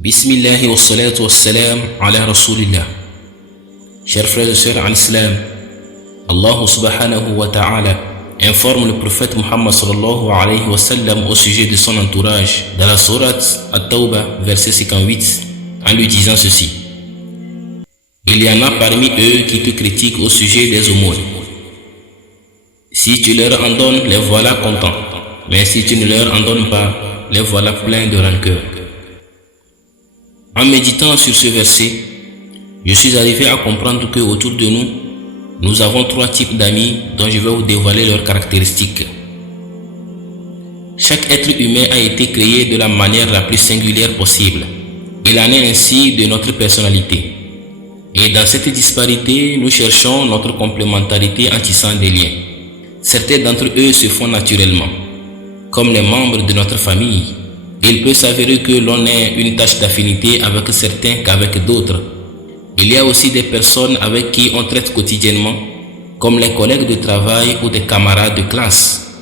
Bismillah wa salatu wa salam ala rasulillah. Chers frères et sœurs en islam, Allah subhanahu wa ta'ala informe le prophète Muhammad sallallahu alayhi wa sallam au sujet de son entourage dans la sourate At-Tawbah verset 58 en lui disant ceci: il y en a parmi eux qui te critiquent au sujet des aumônes. Si tu leur en donnes, les voilà contents, mais si tu ne leur en donnes pas, les voilà pleins de rancœur. En méditant sur ce verset, je suis arrivé à comprendre que autour de nous, nous avons trois types d'amis dont je vais vous dévoiler leurs caractéristiques. Chaque être humain a été créé de la manière la plus singulière possible. Il en est ainsi de notre personnalité. Et dans cette disparité, nous cherchons notre complémentarité en tissant des liens. Certains d'entre eux se font naturellement, comme les membres de notre famille. Il peut s'avérer que l'on ait une tâche d'affinité avec certains qu'avec d'autres. Il y a aussi des personnes avec qui on traite quotidiennement, comme les collègues de travail ou des camarades de classe.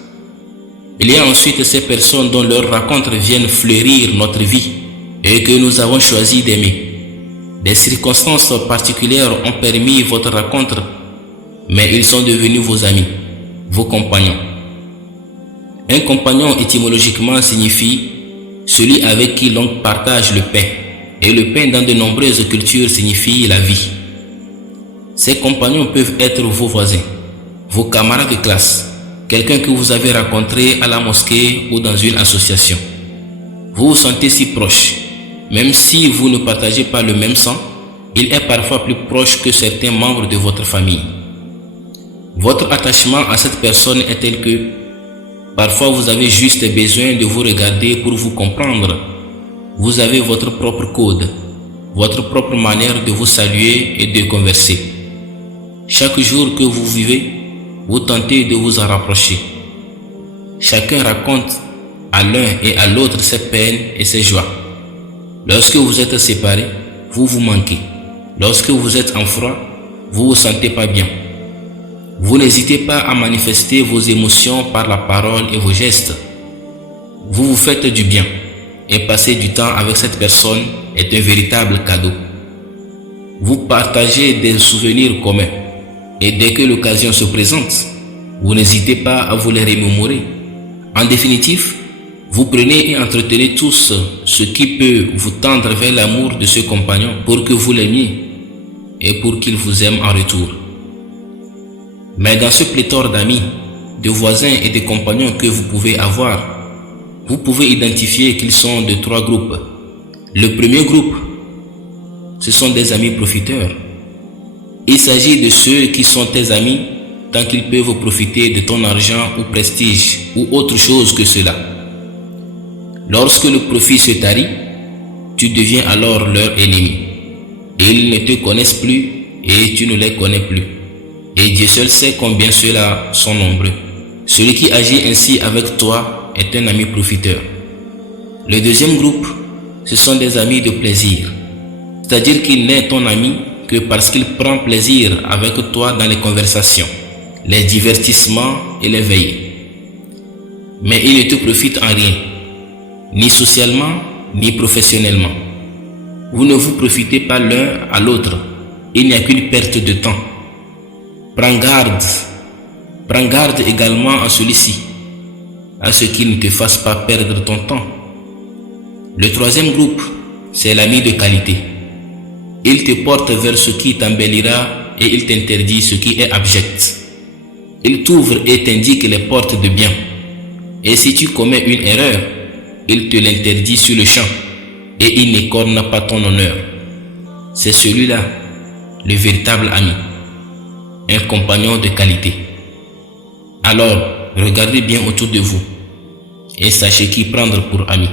Il y a ensuite ces personnes dont leurs rencontres viennent fleurir notre vie et que nous avons choisi d'aimer. Des circonstances particulières ont permis votre rencontre, mais ils sont devenus vos amis, vos compagnons. Un compagnon étymologiquement signifie celui avec qui l'on partage le pain, et le pain dans de nombreuses cultures signifie la vie. Ces compagnons peuvent être vos voisins, vos camarades de classe, quelqu'un que vous avez rencontré à la mosquée ou dans une association. Vous vous sentez si proche, même si vous ne partagez pas le même sang, il est parfois plus proche que certains membres de votre famille. Votre attachement à cette personne est tel que parfois vous avez juste besoin de vous regarder pour vous comprendre. Vous avez votre propre code, votre propre manière de vous saluer et de converser. Chaque jour que vous vivez, vous tentez de vous en rapprocher. Chacun raconte à l'un et à l'autre ses peines et ses joies. Lorsque vous êtes séparés, vous vous manquez. Lorsque vous êtes en froid, vous vous sentez pas bien. Vous n'hésitez pas à manifester vos émotions par la parole et vos gestes. Vous vous faites du bien et passer du temps avec cette personne est un véritable cadeau. Vous partagez des souvenirs communs et dès que l'occasion se présente, vous n'hésitez pas à vous les remémorer. En définitive, vous prenez et entretenez tous ce qui peut vous tendre vers l'amour de ce compagnon pour que vous l'aimiez et pour qu'il vous aime en retour. Mais dans ce pléthore d'amis, de voisins et de compagnons que vous pouvez avoir, vous pouvez identifier qu'ils sont de trois groupes. Le premier groupe, ce sont des amis profiteurs. Il s'agit de ceux qui sont tes amis tant qu'ils peuvent profiter de ton argent ou prestige ou autre chose que cela. Lorsque le profit se tarit, tu deviens alors leur ennemi. Ils ne te connaissent plus et tu ne les connais plus. Et Dieu seul sait combien ceux-là sont nombreux. Celui qui agit ainsi avec toi est un ami profiteur. Le deuxième groupe, ce sont des amis de plaisir. C'est-à-dire qu'il n'est ton ami que parce qu'il prend plaisir avec toi dans les conversations, les divertissements et les veillées. Mais il ne te profite en rien, ni socialement, ni professionnellement. Vous ne vous profitez pas l'un à l'autre. Il n'y a qu'une perte de temps. Prends garde également à celui-ci, à ce qu'il ne te fasse pas perdre ton temps. Le troisième groupe, c'est l'ami de qualité. Il te porte vers ce qui t'embellira et il t'interdit ce qui est abject. Il t'ouvre et t'indique les portes de bien. Et si tu commets une erreur, il te l'interdit sur le champ et il n'écorne pas ton honneur. C'est celui-là, le véritable ami. Un compagnon de qualité. Alors, regardez bien autour de vous et sachez qui prendre pour ami.